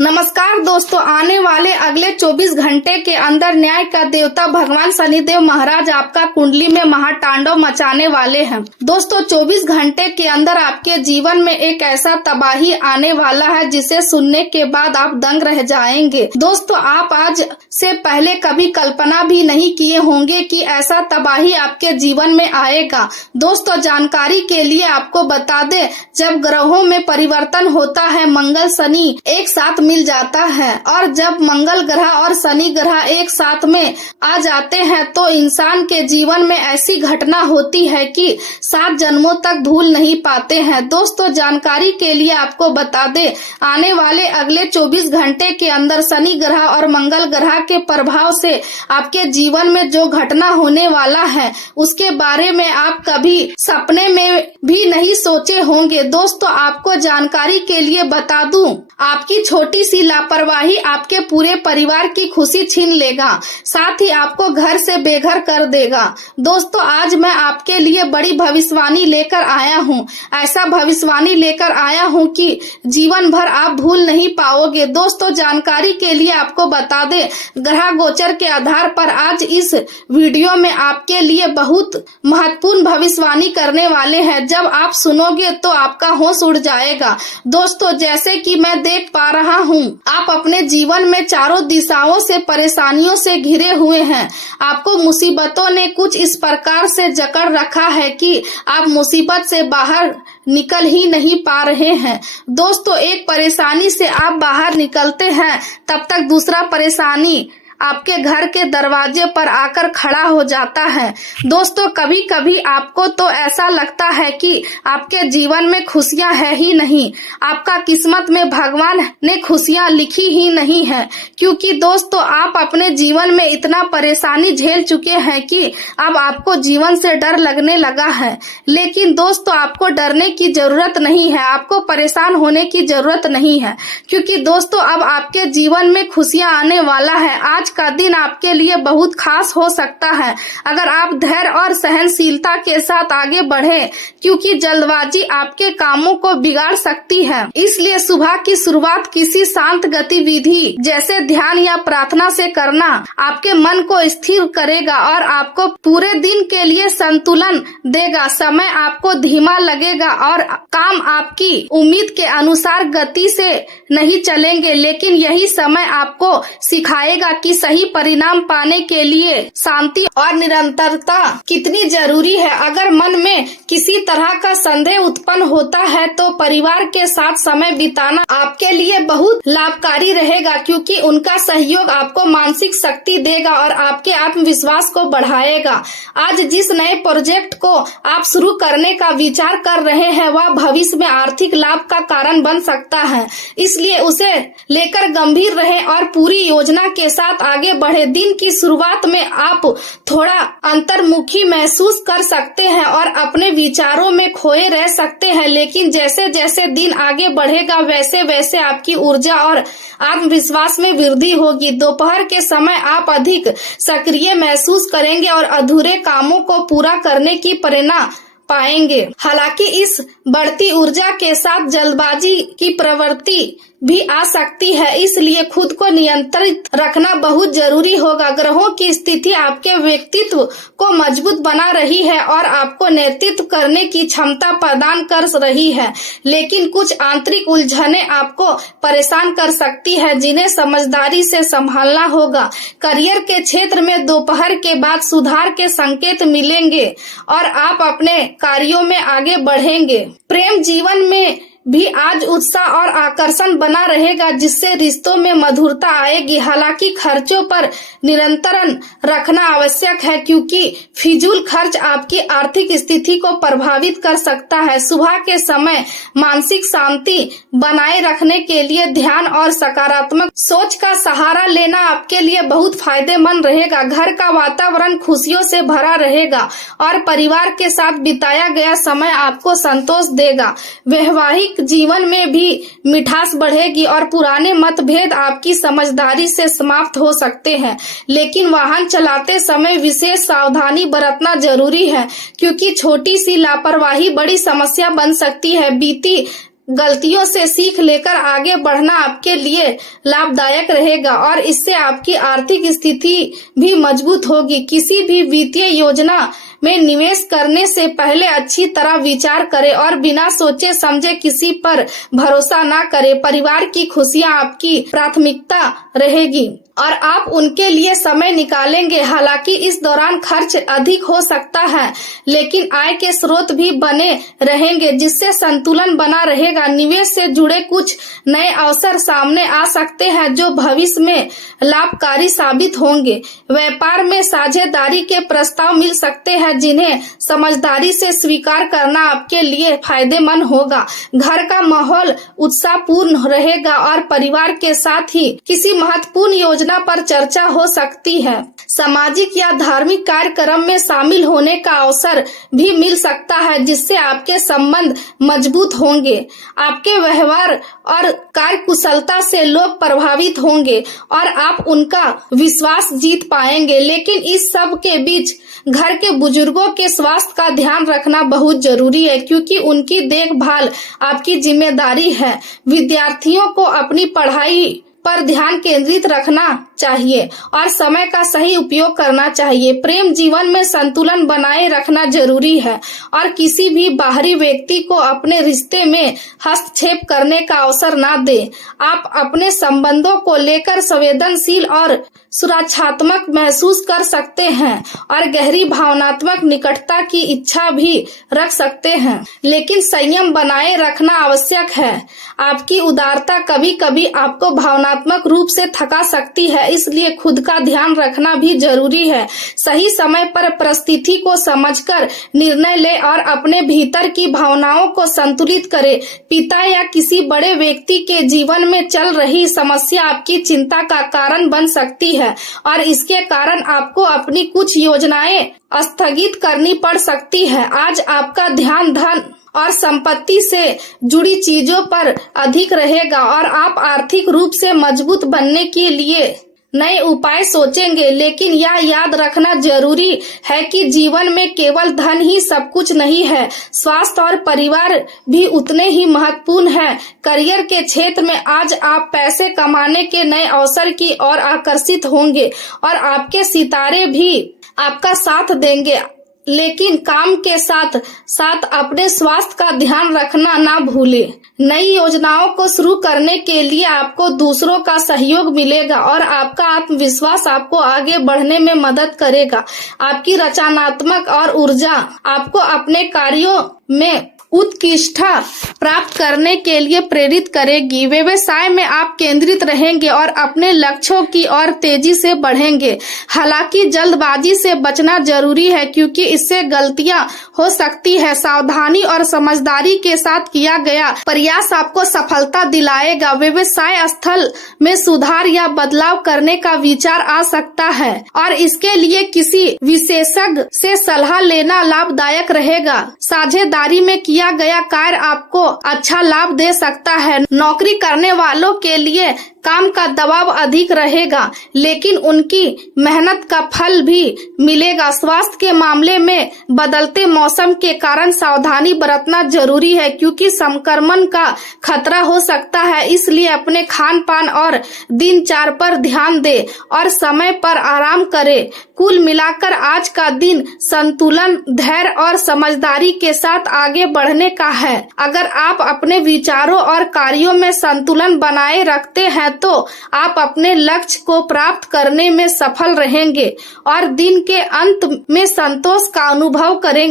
नमस्कार दोस्तों, आने वाले अगले 24 घंटे के अंदर न्याय का देवता भगवान शनिदेव महाराज आपका कुंडली में महातांडव मचाने वाले हैं। दोस्तों 24 घंटे के अंदर आपके जीवन में एक ऐसा तबाही आने वाला है जिसे सुनने के बाद आप दंग रह जाएंगे। दोस्तों आप आज से पहले कभी कल्पना भी नहीं किए होंगे कि ऐसा तबाही आपके जीवन में आएगा। दोस्तों जानकारी के लिए आपको बता दें, जब ग्रहों में परिवर्तन होता है मंगल शनि एक साथ मिल जाता है और जब मंगल ग्रह और शनि ग्रह एक साथ में आ जाते हैं तो इंसान के जीवन में ऐसी घटना होती है कि 7 जन्मों तक भूल नहीं पाते हैं। दोस्तों जानकारी के लिए आपको बता दें, आने वाले अगले 24 घंटे के अंदर शनि ग्रह और मंगल ग्रह के प्रभाव से आपके जीवन में जो घटना होने वाला है उसके बारे में आप कभी सपने में भी नहीं सोचे होंगे। दोस्तों आपको जानकारी के लिए बता दूं, आपकी छोटी सी लापरवाही आपके पूरे परिवार की खुशी छीन लेगा, साथ ही आपको घर से बेघर कर देगा। दोस्तों आज मैं आपके लिए बड़ी भविष्यवाणी लेकर आया हूँ। ऐसा भविष्यवाणी लेकर आया हूँ कि जीवन भर आप भूल नहीं पाओगे। दोस्तों जानकारी के लिए आपको बता दें, ग्रह गोचर के आधार पर आज इस वीडियो में आपके लिए बहुत महत्वपूर्ण भविष्यवाणी करने वाले हैं। जब आप सुनोगे तो आपका होश उड़ जाएगा। दोस्तों जैसे कि मैं देख पा रहा हूँ, आप अपने जीवन में चारों दिशाओं से परेशानियों से घिरे हुए हैं। आपको मुसीबतों ने कुछ इस प्रकार से जकड़ रखा है कि आप मुसीबत से बाहर निकल ही नहीं पा रहे हैं। दोस्तों एक परेशानी से आप बाहर निकलते हैं तब तक दूसरा परेशानी आपके घर के दरवाजे पर आकर खड़ा हो जाता है। दोस्तों कभी कभी आपको तो ऐसा लगता है कि आपके जीवन में खुशियां है ही नहीं, आपका किस्मत में भगवान ने खुशियां लिखी ही नहीं है, क्योंकि दोस्तों आप अपने जीवन में इतना परेशानी झेल चुके हैं कि अब आपको जीवन से डर लगने लगा है। लेकिन दोस्तों आपको डरने की जरूरत नहीं है, आपको परेशान होने की जरूरत नहीं है, क्योंकि दोस्तों अब आपके जीवन में खुशियां आने वाला है। आज का दिन आपके लिए बहुत खास हो सकता है अगर आप धैर्य और सहनशीलता के साथ आगे बढ़े, क्योंकि जल्दबाजी आपके कामों को बिगाड़ सकती है। इसलिए सुबह की शुरुआत किसी शांत गतिविधि जैसे ध्यान या प्रार्थना से करना आपके मन को स्थिर करेगा और आपको पूरे दिन के लिए संतुलन देगा। समय आपको धीमा लगेगा और काम आपकी उम्मीद के अनुसार गति से नहीं चलेंगे, लेकिन यही समय आपको सिखाएगा कि सही परिणाम पाने के लिए शांति और निरंतरता कितनी जरूरी है। अगर मन में किसी तरह का संदेह उत्पन्न होता है तो परिवार के साथ समय बिताना आपके लिए बहुत लाभकारी रहेगा, क्योंकि उनका सहयोग आपको मानसिक शक्ति देगा और आपके आत्मविश्वास को बढ़ाएगा। आज जिस नए प्रोजेक्ट को आप शुरू करने का विचार कर रहे हैं वह भविष्य में आर्थिक लाभ का कारण बन सकता है, इसलिए उसे लेकर गंभीर रहें और पूरी योजना के साथ आगे बढ़े। दिन की शुरुआत में आप थोड़ा अंतर्मुखी महसूस कर सकते हैं और अपने विचारों में खोए रह सकते हैं, लेकिन जैसे जैसे दिन आगे बढ़ेगा वैसे वैसे आपकी ऊर्जा और आत्मविश्वास में वृद्धि होगी। दोपहर के समय आप अधिक सक्रिय महसूस करेंगे और अधूरे कामों को पूरा करने की प्रेरणा पाएंगे। हालांकि इस बढ़ती ऊर्जा के साथ जल्दबाजी की प्रवृत्ति भी आ सकती है, इसलिए खुद को नियंत्रित रखना बहुत जरूरी होगा। ग्रहों की स्थिति आपके व्यक्तित्व को मजबूत बना रही है और आपको नेतृत्व करने की क्षमता प्रदान कर रही है, लेकिन कुछ आंतरिक उलझनें आपको परेशान कर सकती है जिन्हें समझदारी से संभालना होगा। करियर के क्षेत्र में दोपहर के बाद सुधार के संकेत मिलेंगे और आप अपने कार्यों में आगे बढ़ेंगे। प्रेम जीवन में भी आज उत्साह और आकर्षण बना रहेगा, जिससे रिश्तों में मधुरता आएगी। हालांकि खर्चों पर नियंत्रण रखना आवश्यक है, क्योंकि फिजूल खर्च आपकी आर्थिक स्थिति को प्रभावित कर सकता है। सुबह के समय मानसिक शांति बनाए रखने के लिए ध्यान और सकारात्मक सोच का सहारा लेना आपके लिए बहुत फायदेमंद रहेगा। घर का वातावरण खुशियों से भरा रहेगा और परिवार के साथ बिताया गया समय आपको संतोष देगा। वैवाहिक जीवन में भी मिठास बढ़ेगी और पुराने मतभेद आपकी समझदारी से समाप्त हो सकते हैं, लेकिन वाहन चलाते समय विशेष सावधानी बरतना जरूरी है, क्योंकि छोटी सी लापरवाही बड़ी समस्या बन सकती है। बीती गलतियों से सीख लेकर आगे बढ़ना आपके लिए लाभदायक रहेगा और इससे आपकी आर्थिक स्थिति भी मजबूत होगी। किसी भी वित्तीय योजना में निवेश करने से पहले अच्छी तरह विचार करें और बिना सोचे समझे किसी पर भरोसा ना करें। परिवार की खुशियां आपकी प्राथमिकता रहेगी और आप उनके लिए समय निकालेंगे। हालांकि इस दौरान खर्च अधिक हो सकता है, लेकिन आय के स्रोत भी बने रहेंगे जिससे संतुलन बना रहेगा। निवेश से जुड़े कुछ नए अवसर सामने आ सकते हैं जो भविष्य में लाभकारी साबित होंगे। व्यापार में साझेदारी के प्रस्ताव मिल सकते हैं जिन्हें समझदारी से स्वीकार करना आपके लिए फायदेमंद होगा। घर का माहौल उत्साहपूर्ण रहेगा और परिवार के साथ ही किसी महत्वपूर्ण योजना पर चर्चा हो सकती है। सामाजिक या धार्मिक कार्यक्रम में शामिल होने का अवसर भी मिल सकता है जिससे आपके संबंध मजबूत होंगे। आपके व्यवहार और कार्यकुशलता से लोग प्रभावित होंगे और आप उनका विश्वास जीत पाएंगे। लेकिन इस सब के बीच घर के बुजुर्गों के स्वास्थ्य का ध्यान रखना बहुत जरूरी है क्योंकि उनकी देखभाल आपकी जिम्मेदारी है। विद्यार्थियों को अपनी पढ़ाई पर ध्यान केंद्रित रखना चाहिए और समय का सही उपयोग करना चाहिए। प्रेम जीवन में संतुलन बनाए रखना जरूरी है और किसी भी बाहरी व्यक्ति को अपने रिश्ते में हस्तक्षेप करने का अवसर ना दें। आप अपने संबंधों को लेकर संवेदनशील और सुरक्षात्मक महसूस कर सकते हैं और गहरी भावनात्मक निकटता की इच्छा भी रख सकते हैं, लेकिन संयम बनाए रखना आवश्यक है। आपकी उदारता कभी कभी आपको भावनात्मक रूप से थका सकती है, इसलिए खुद का ध्यान रखना भी जरूरी है। सही समय पर परिस्थिति को समझकर निर्णय ले और अपने भीतर की भावनाओं को संतुलित करे। पिता या किसी बड़े व्यक्ति के जीवन में चल रही समस्या आपकी चिंता का कारण बन सकती है और इसके कारण आपको अपनी कुछ योजनाएं स्थगित करनी पड़ सकती है। आज आपका ध्यान धन और संपत्ति से जुड़ी चीजों पर अधिक रहेगा और आप आर्थिक रूप से मजबूत बनने के लिए नए उपाय सोचेंगे। लेकिन यह याद रखना जरूरी है कि जीवन में केवल धन ही सब कुछ नहीं है, स्वास्थ्य और परिवार भी उतने ही महत्वपूर्ण है। करियर के क्षेत्र में आज आप पैसे कमाने के नए अवसर की ओर आकर्षित होंगे और आपके सितारे भी आपका साथ देंगे, लेकिन काम के साथ साथ अपने स्वास्थ्य का ध्यान रखना ना भूलें। नई योजनाओं को शुरू करने के लिए आपको दूसरों का सहयोग मिलेगा और आपका आत्मविश्वास आपको आगे बढ़ने में मदद करेगा। आपकी रचनात्मक और ऊर्जा आपको अपने कार्यों में उत्कृष्टता प्राप्त करने के लिए प्रेरित करेगी। व्यवसाय में आप केंद्रित रहेंगे और अपने लक्ष्यों की ओर तेजी से बढ़ेंगे। हालांकि जल्दबाजी से बचना जरूरी है क्योंकि इससे गलतियां हो सकती है। सावधानी और समझदारी के साथ किया गया प्रयास आपको सफलता दिलाएगा। व्यवसाय स्थल में सुधार या बदलाव करने का विचार आ सकता है और इसके लिए किसी विशेषज्ञ से सलाह लेना लाभदायक रहेगा। साझेदारी में किया गया कार्य आपको अच्छा लाभ दे सकता है। नौकरी करने वालों के लिए काम का दबाव अधिक रहेगा, लेकिन उनकी मेहनत का फल भी मिलेगा। स्वास्थ्य के मामले में बदलते मौसम के कारण सावधानी बरतना जरूरी है क्योंकि संक्रमण का खतरा हो सकता है। इसलिए अपने खान पान और दिनचर्या पर ध्यान दें और समय पर आराम करें। कुल मिलाकर आज का दिन संतुलन, धैर्य और समझदारी के साथ आगे बढ़ने का है। अगर आप अपने विचारों और कार्यों में संतुलन बनाए रखते हैं तो आप अपने लक्ष्य को प्राप्त करने में सफल रहेंगे और दिन के अंत में संतोष का अनुभव करेंगे।